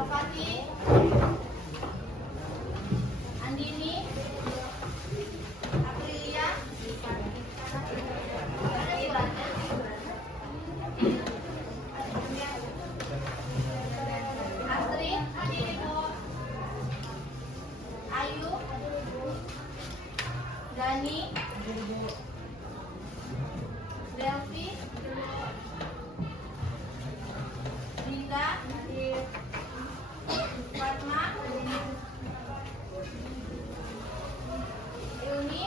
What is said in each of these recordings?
Alfati, Andini, Aprilia, Astrid, Ayu, Dani, Delvi, Rita, Fatma, Ilmi,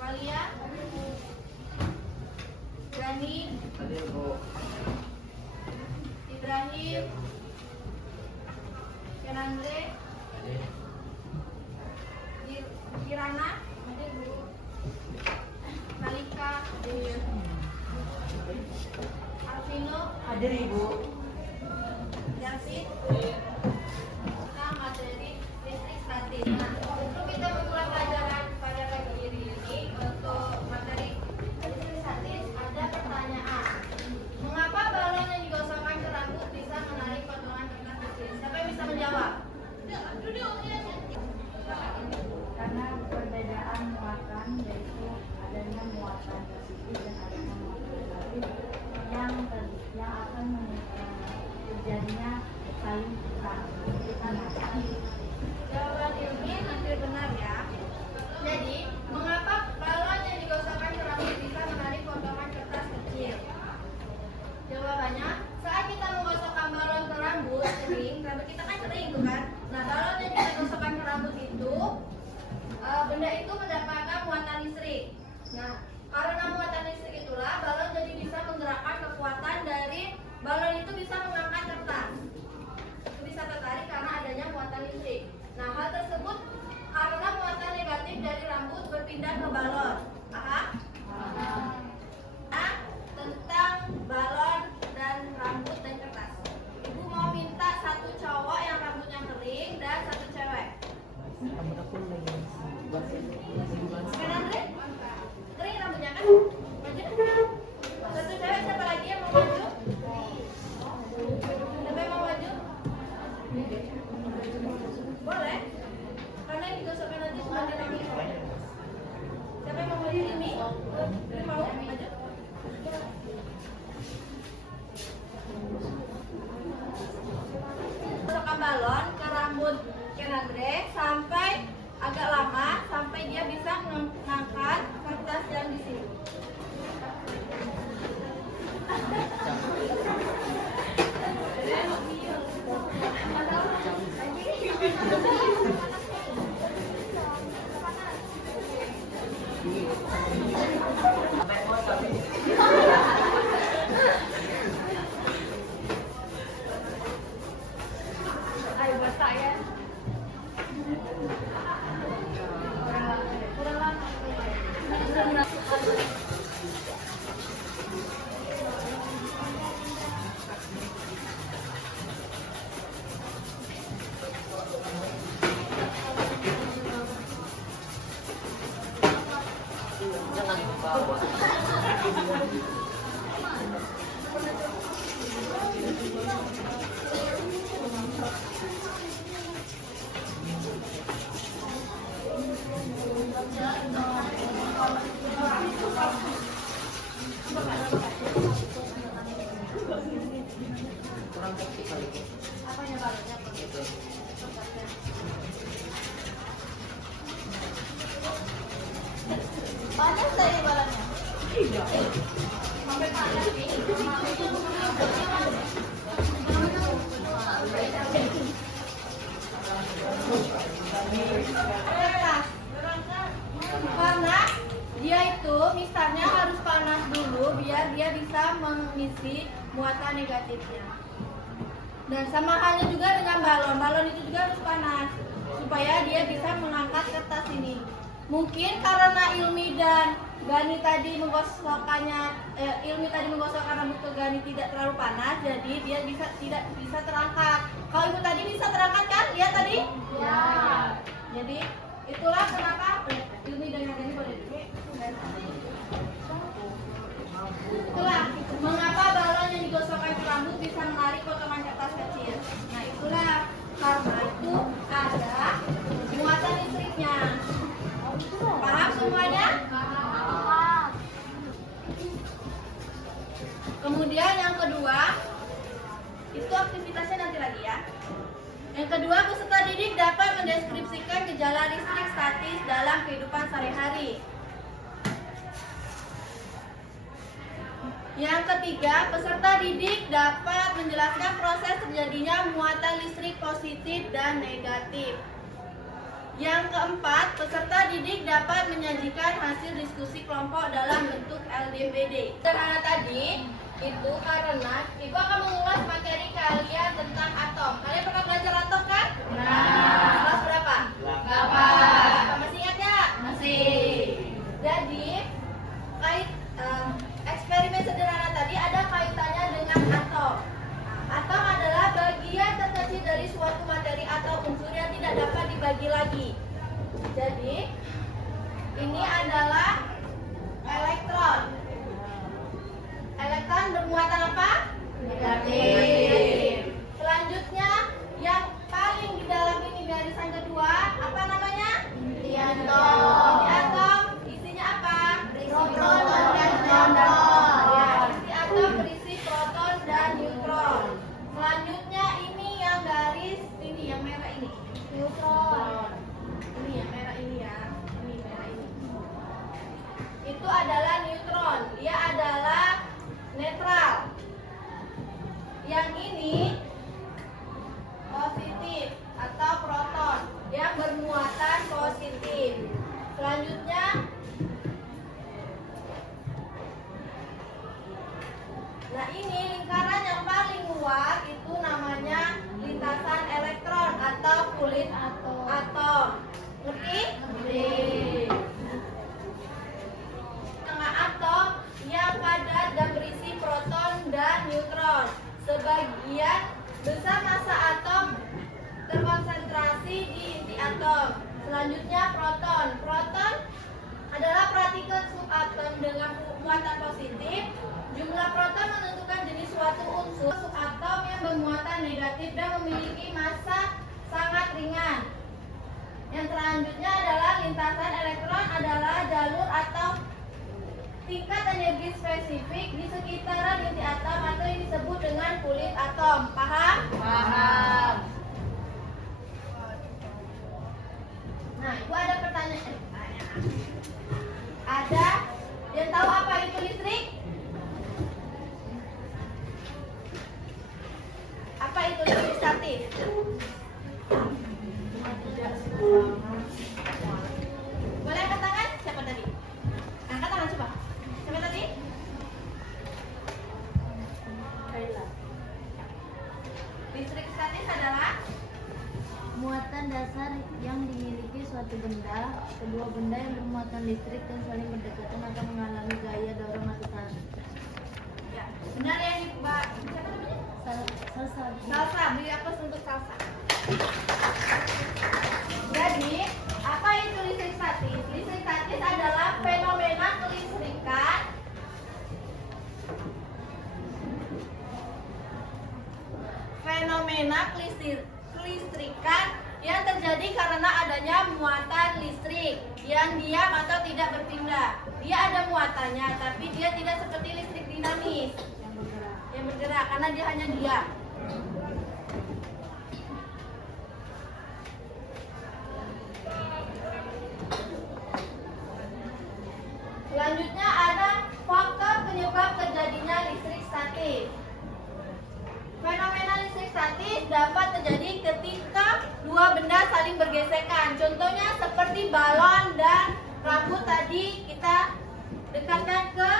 Walia, Gani, Ibrahim, Kenandre, Kirana, Malika, Arvino, Hadir Ibu. Yasin, kita materi listrik statis. Nah, untuk kita memulai pelajaran pada pagi ini untuk materi listrik statis ada pertanyaan. Mengapa balon yang digosokkan ke rambut bisa menarik potongan kertas kecil? Siapa yang bisa menjawab? Karena perbedaan muatan, yaitu adanya muatan positif dan adanya muatan negatif yang akan terjadinya saling bertahan. Jawaban Ilmi hampir benar ya. Jadi, mengapa balon yang digosokkan ke rambut bisa menarik potongan kertas kecil? Jawabannya, saat kita menggosokkan balon ke rambut kita kan kering tuh kan. Nah, balon yang kita gosokkan ke rambut itu, benda itu mendapatkan muatan listrik. Nah, karena muatan listrik itulah balon jadi bisa menggerakkan kekuatan dari balon itu bisa mengangkat kertas. Itu bisa tertarik karena adanya muatan listrik. Nah, hal tersebut karena muatan negatif dari rambut berpindah ke balon. Paham? Nah, tentang balon dan rambut dan kertas. Ibu mau minta satu cowok yang rambutnya kering dan satu cewek. Rambut aku lagi Kenandre? Kering rambutnya kan? Maju. Satu cewek, siapa lagi yang mau maju? Siapa yang mau maju? Boleh. Karena yang digosokkan nanti sebagai lagi cewek. Siapa yang mau maju ini? Ini mau maju? Gosokkan balon ke rambut Kenandre sampai agak lama sampai dia bisa mengangkat kertas yang di sini. Ayo buat saya. Kurang lama. jangan bawa. Kurang kecil kali. Apanya balonnya? Panas tadi balonnya? Tidak. Sampai panas nih. Karena dia itu misalnya harus panas dulu biar dia bisa mengisi muatan negatifnya. Dan sama halnya juga dengan balon. Balon itu juga harus panas supaya dia bisa mengangkat kertas ini. Mungkin karena Ilmi dan Gani tadi menggosokkan rambut ke Gani tidak terlalu panas, jadi dia tidak bisa terangkat. Kalau ibu tadi bisa terangkat kan? Lihat tadi? Ya. Jadi itulah kenapa Ilmi dan Gani boleh duduk. Itulah mengapa balon yang digosokkan ke rambut bisa menarik potongan kertas tadi ya. Yang kedua, peserta didik dapat mendeskripsikan gejala listrik statis dalam kehidupan sehari-hari. Yang ketiga, peserta didik dapat menjelaskan proses terjadinya muatan listrik positif dan negatif. Yang keempat, peserta didik dapat menyajikan hasil diskusi kelompok dalam bentuk LDPD. Karena tadi itu karena Ibu akan mengulas materi kalian tentang atom. Kalian pernah belajar atom kan? Pernah. Kelas berapa? 8. Masih ingat ya? Masih. Jadi eksperimen sederhana tadi ada kaitannya dengan atom. Atom adalah bagian terkecil dari suatu materi atau unsur yang tidak dapat dibagi lagi. Jadi ini adalah elektron. Elektron bermuatan apa? Negatif. Selanjutnya yang paling di dalam ini barisan kedua apa namanya? Inti atom. Inti atom isinya apa? Proton dan neutron. Ya, inti atom berisi proton dan neutron. Selanjutnya ini yang garis ini yang merah ini. Neutron. Ini yang merah ini ya. Ini merah ini. Itu adalah neutron. Dia adalah netral. Yang ini positif atau proton yang bermuatan positif. Selanjutnya nah ini lingkaran yang paling luar itu namanya lintasan elektron atau kulit atom. Ngerti? Ngerti. Tengah atom yang padat dan berisi proton dan neutron. Sebagian besar massa atom terkonsentrasi di inti atom. Selanjutnya proton. Proton adalah partikel subatom dengan muatan positif. Jumlah proton menentukan jenis suatu unsur subatom yang bermuatan negatif dan memiliki massa sangat ringan. Yang selanjutnya adalah lintasan elektron adalah jalur atau tingkat energi spesifik di sekitaran inti atom atau yang disebut dengan kulit atom. Paham? Paham. Nah, Ibu ada pertanyaan. Ada yang tahu apa itu listrik? Apa itu listrik statis? Boleh angkat tangan? Siapa tadi? Angkat tangan coba. Siapa tadi? Kaila. Listrik statis adalah muatan dasar yang dimiliki suatu benda, kedua benda yang bermuatan listrik dan saling berdekatan akan mengalami gaya dorong atau tarik. ya, benar ya Mbak. Siapa namanya? Salsa, beri aplaus untuk Salsa. Jadi, apa itu listrik statis? Listrik statis adalah fenomena kelistrikan kelistrikan yang terjadi karena adanya muatan listrik yang diam atau tidak berpindah. Dia ada muatannya, tapi dia tidak seperti listrik dinamis yang bergerak karena dia hanya diam. Selanjutnya ada faktor penyebab terjadinya listrik statis. Fenomena listrik statis dapat terjadi ketika dua benda saling bergesekan. Contohnya seperti balon dan rambut tadi kita dekatkan ke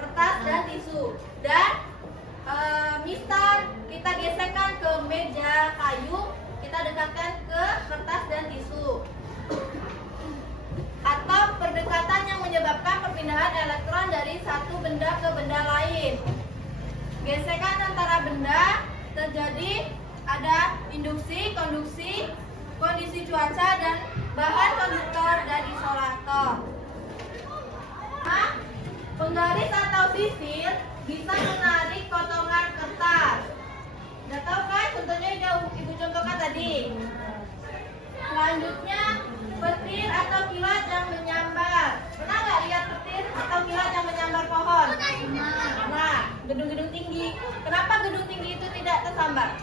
kertas dan tisu. Dan misal kita gesekkan ke meja kayu, kita dekatkan ke kertas dan tisu. Atau perdekatan yang menyebabkan perpindahan elektron dari satu benda ke benda lain. Gesekan antara benda terjadi ada induksi, konduksi, kondisi cuaca, dan bahan konduktor dan isolator. Penggaris atau sisir bisa menarik potongan kertas. Udah tahu kan? Contohnya udah Ibu contohkan tadi. Selanjutnya, petir atau kilat yang menyambar. Pernah nggak lihat petir atau kilat yang menyambar pohon? Nah, gedung-gedung tinggi. Kenapa gedung tinggi itu tidak tersambar?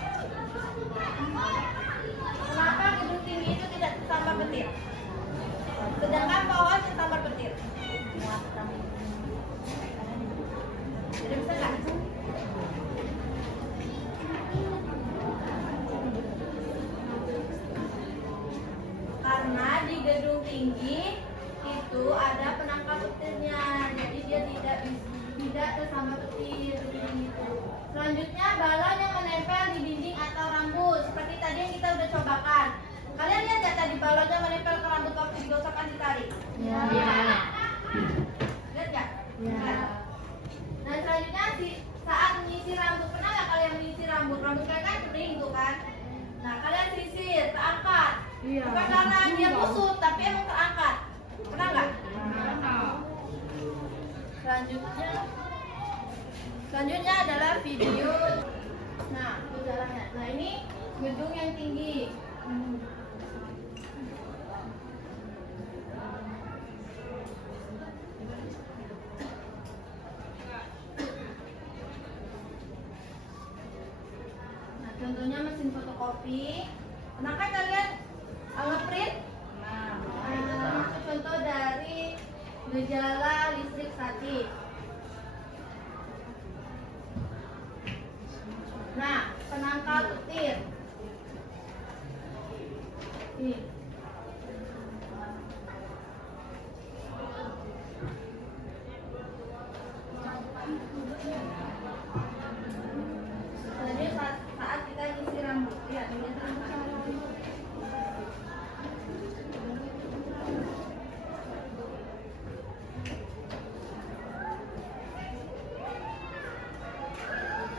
di gedung tinggi itu ada penangkal petirnya, jadi dia tidak tersambar petir gitu. Selanjutnya balon yang menempel di dinding atau rambut, seperti tadi yang kita udah cobakan. Kalian lihat nggak tadi balonnya menempel ke rambut waktu digosokkan ditarik? Ya. Lihat nggak? Ya. Nah selanjutnya saat menyisir rambut, pernah nggak kalian menyisir rambut? Rambut kalian kan kering tuh kan? Nah kalian sisir, terangkat. Iya. Bukan karena dia kusut, tapi emang terangkat. Pernah nggak? Selanjutnya adalah video. Nah, jalannya. Nah ini gedung yang tinggi. Nah, contohnya mesin fotokopi. Pernah kan kalian nge-print? Nah, itu contoh dari gejala listrik statis. Nah, penangkal petir. Ini. Jadi saat kita nyisir rambut, ya, ini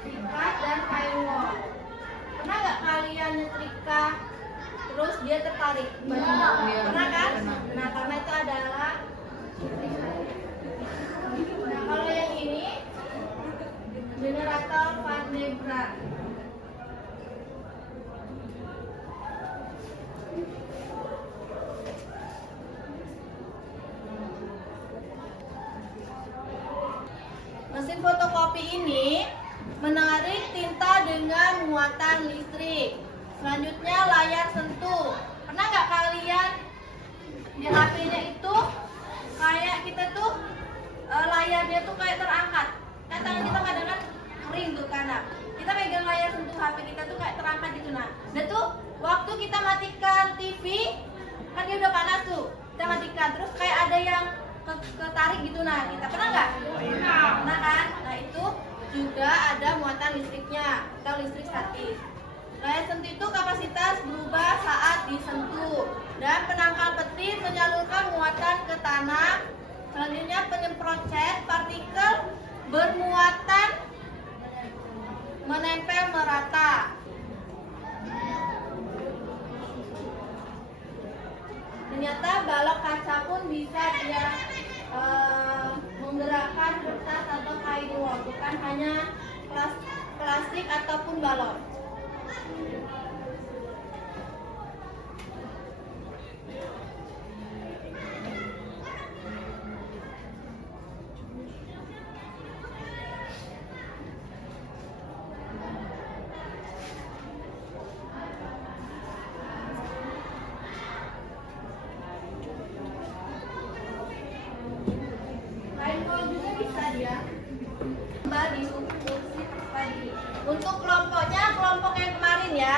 sikat dan kain wol. Pernah nggak kalian nyetrika terus dia tertarik? Pernah kan? Nah karena itu adalah. Nah kalau yang ini generator Van de Graaff. Mesin fotokopi ini menarik tinta dengan muatan listrik. Selanjutnya layar sentuh. Pernah nggak kalian di HP-nya itu kayak kita tuh layarnya tuh kayak terangkat. Kan tangan kita kadang kan kering tuh karena kita pegang layar sentuh HP kita tuh kayak terangkat gitu nah. Dan tuh waktu kita matikan TV kan dia udah panas tuh. Kita matikan terus kayak ada yang ketarik gitu nah. Kita pernah nggak? Nah kan? Nah itu juga ada muatan listriknya atau listrik statis. Layar sentuh itu kapasitas berubah saat disentuh dan penangkal petir menyalurkan muatan ke tanah. Selanjutnya penyemprot cat partikel bermuatan menempel merata. Ternyata balok kaca pun bisa dia menggerakkan kertas atau kain wol, bukan hanya plastik ataupun balon. Kain wol juga bisa dia. Kembali untuk kelompoknya kelompok yang kemarin ya.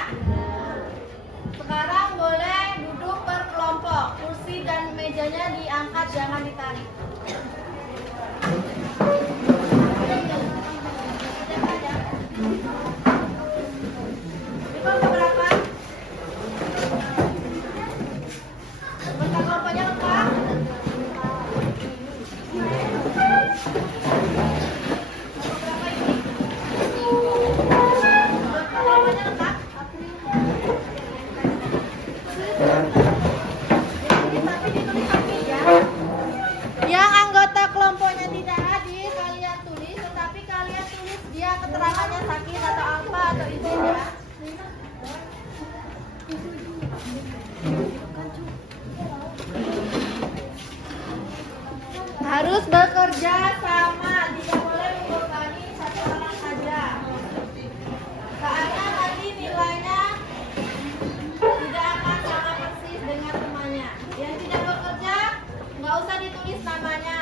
Sekarang boleh duduk per kelompok. Kursi dan mejanya diangkat, jangan ditarik. Ini kelompok berapa? Bentar kelompoknya lengkap. Yang anggota kelompoknya tidak hadir kalian tulis, tetapi kalian tulis dia keterangannya sakit atau apa atau izin ya. Harus bekerja sama, tidak boleh membebani satu orang saja. Karena nanti nilainya tidak akan sama persis dengan temannya. Yang tidak bekerja nggak usah ditulis namanya.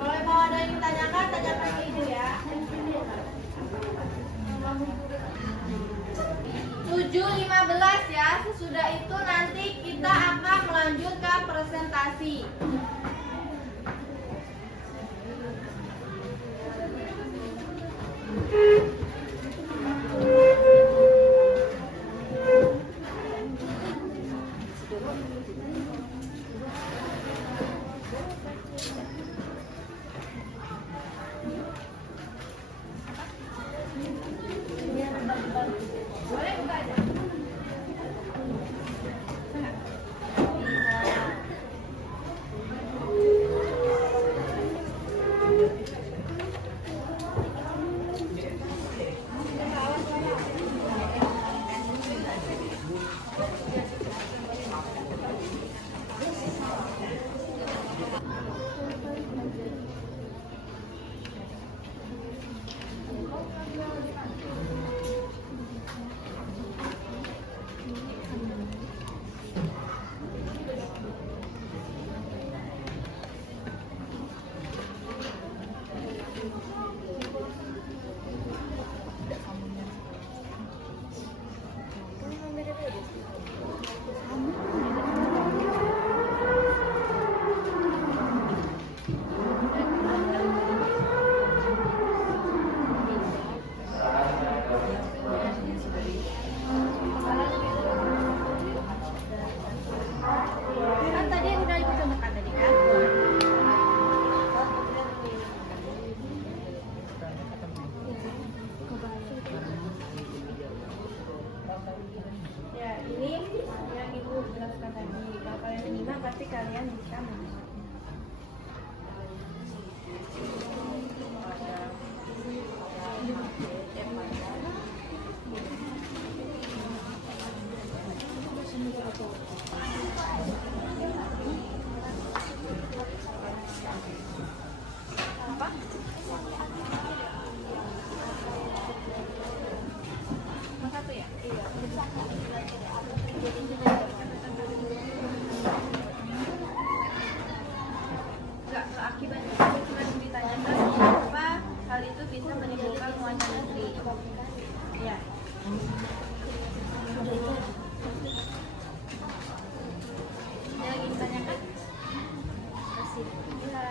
Kalau mau ada yang ditanyakan, tanyakan ke ibu ya. 7. presentasi. Boleh buka aja. Kan tadi udah ibu contohkan tadi kan? Ya, ini yang ibu jelaskan tadi. Kalau kalian menyimak, pasti kalian bisa menyimak. Apa? Mas satu ya? Iya. Enggak akibatnya. Cuma ditanyakan kenapa hal itu bisa menimbulkan muatan listrik. Ya. Ada lagi ditanyakan? Iya.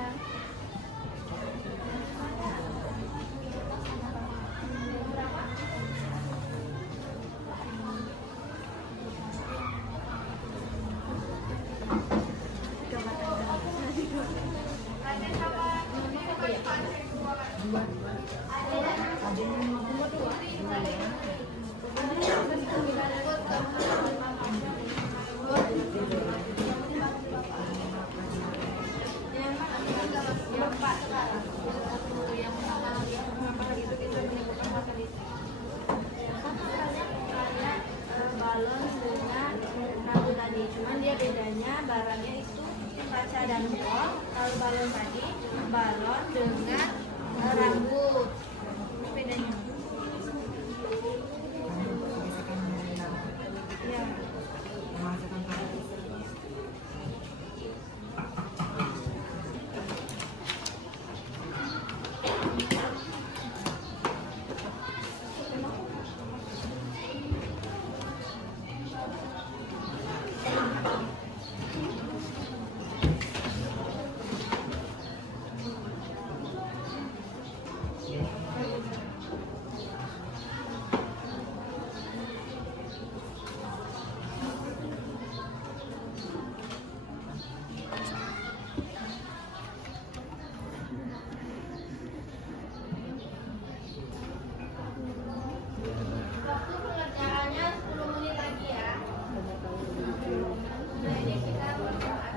Balon dengan rambut tadi, cuman dia bedanya barangnya itu kaca dan bol. Kalau balon tadi balon dengan rambut, ini bedanya. Ya. Waktu pengerjaannya 10 menit lagi ya. Nah, ini kita berdoa.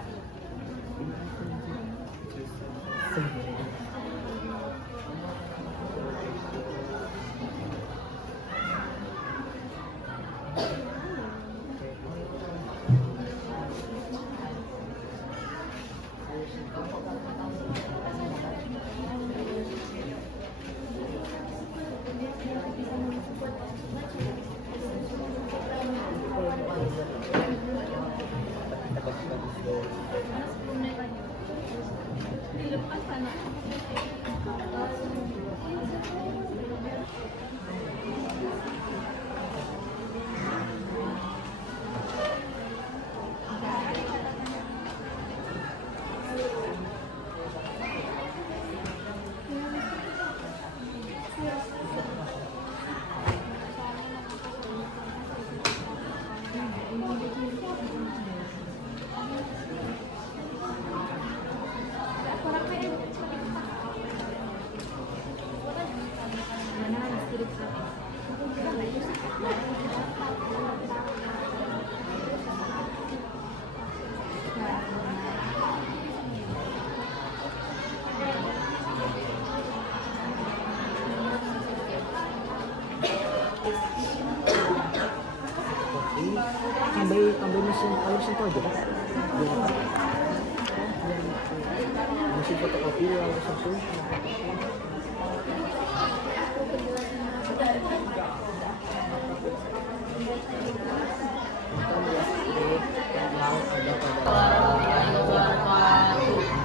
listrik statis. Tambah mesin air sentuh aja kan? Mesin fotokopi lalu langsung.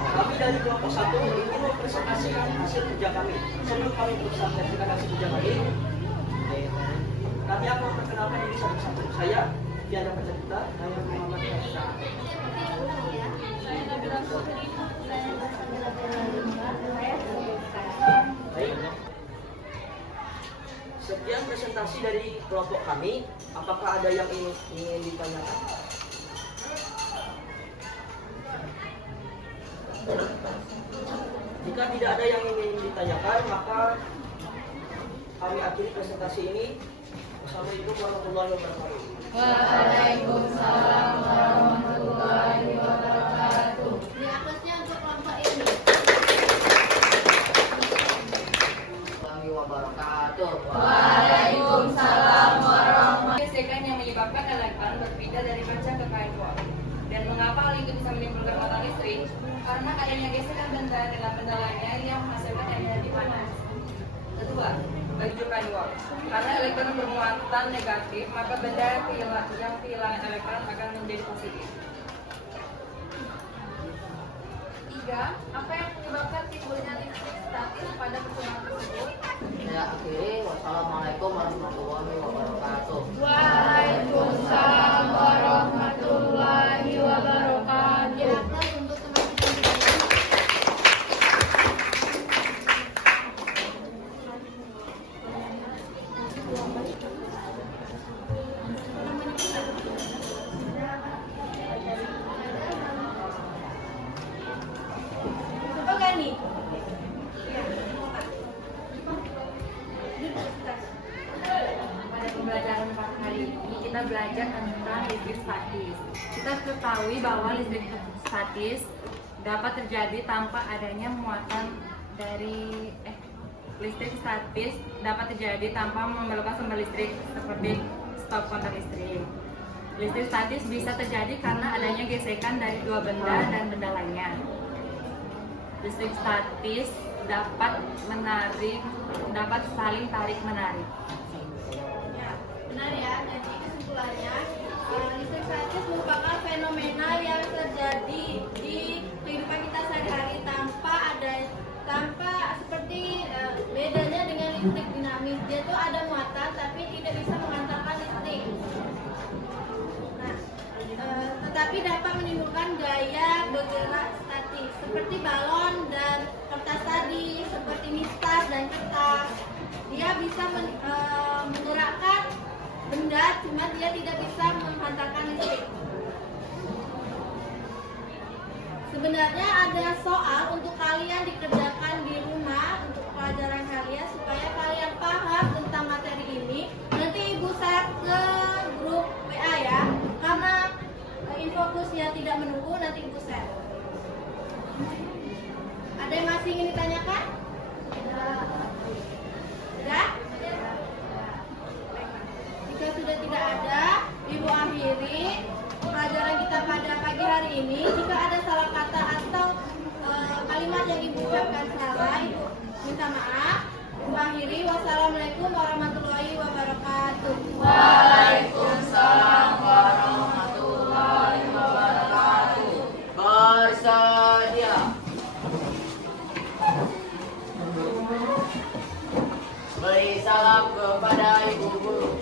Kami dari kelompok 1 ingin mempresentasikan hasil kerja kami. Sebelum kami mempresentasikan hasil kerja kami akan memperkenalkan diri satu-satu. Saya Diana Pacarita, saya Muhammad Syahsa. Baik. Sekian presentasi dari kelompok kami. Apakah ada yang ingin ditanyakan? Jika tidak ada yang ingin ditanyakan, maka kami akhiri presentasi ini. Wassalamualaikum warahmatullahi wabarakatuh. Waalaikumsalam warahmatullahi wabarakatuh. Di atasnya untuk kelompok ini. Waalaikumsalam warahmatullahi. Gesekan yang menyebabkan elektron berpindah dari kaca ke kain wall. Dan mengapa hal itu bisa menimbulkan mata listrik? Karena adanya gesekan benda dengan benda lainnya yang menghasilkan energi panas. Kedua, bagi kain wall. Karena elektron bermuatan negatif, maka benda yang kehilangan elektron akan menjadi positif. Tiga, apa yang menyebabkan timbulnya listrik statis pada pertemuan tersebut? Saya akhiri. Wassalamualaikum warahmatullahi wabarakatuh. Waalaikumsalam warahmatullahi wabarakatuh. Di atas untuk teman-teman. Coba nggak nih? Pada pembelajaran hari ini kita belajar tentang listrik statis. Kita ketahui bahwa listrik statis dapat terjadi tanpa adanya muatan dari listrik statis dapat terjadi tanpa memerlukan sumber listrik seperti stop kontak listrik. Listrik statis bisa terjadi karena adanya gesekan dari dua benda dan benda lainnya. Listrik statis dapat saling tarik menarik. Ya, benar ya. Jadi kesimpulannya, listrik statis merupakan fenomena yang terjadi di kehidupan kita sehari-hari tanpa seperti bedanya dengan listrik dinamis. Dia tuh ada muatan tapi tidak bisa mengantarkan listrik. Nah, tetapi dapat menimbulkan gaya bergerak statis seperti balon dan kertas tadi, seperti mistas dan kertas. Dia bisa menggerakkan benda, cuma dia tidak bisa menghantarkan listrik. Sebenarnya ada soal untuk kalian dikerjakan di rumah untuk pelajaran kalian supaya kalian paham tentang materi ini. Nanti ibu share ke grup WA ya, karena infokusnya tidak menunggu, nanti ibu share. Ada yang masih ingin ditanyakan? Ya? Jika sudah tidak ada, ibu akhiri pelajaran kita pada pagi hari ini. Jika ada salah kata atau kalimat yang ibu ucapkan salah, ibu minta maaf. Ibu akhiri. Wassalamualaikum warahmatullahi wabarakatuh. Waalaikumsalam warahmatullahi wabarakatuh. Bersedia. Beri salam kepada ibu guru.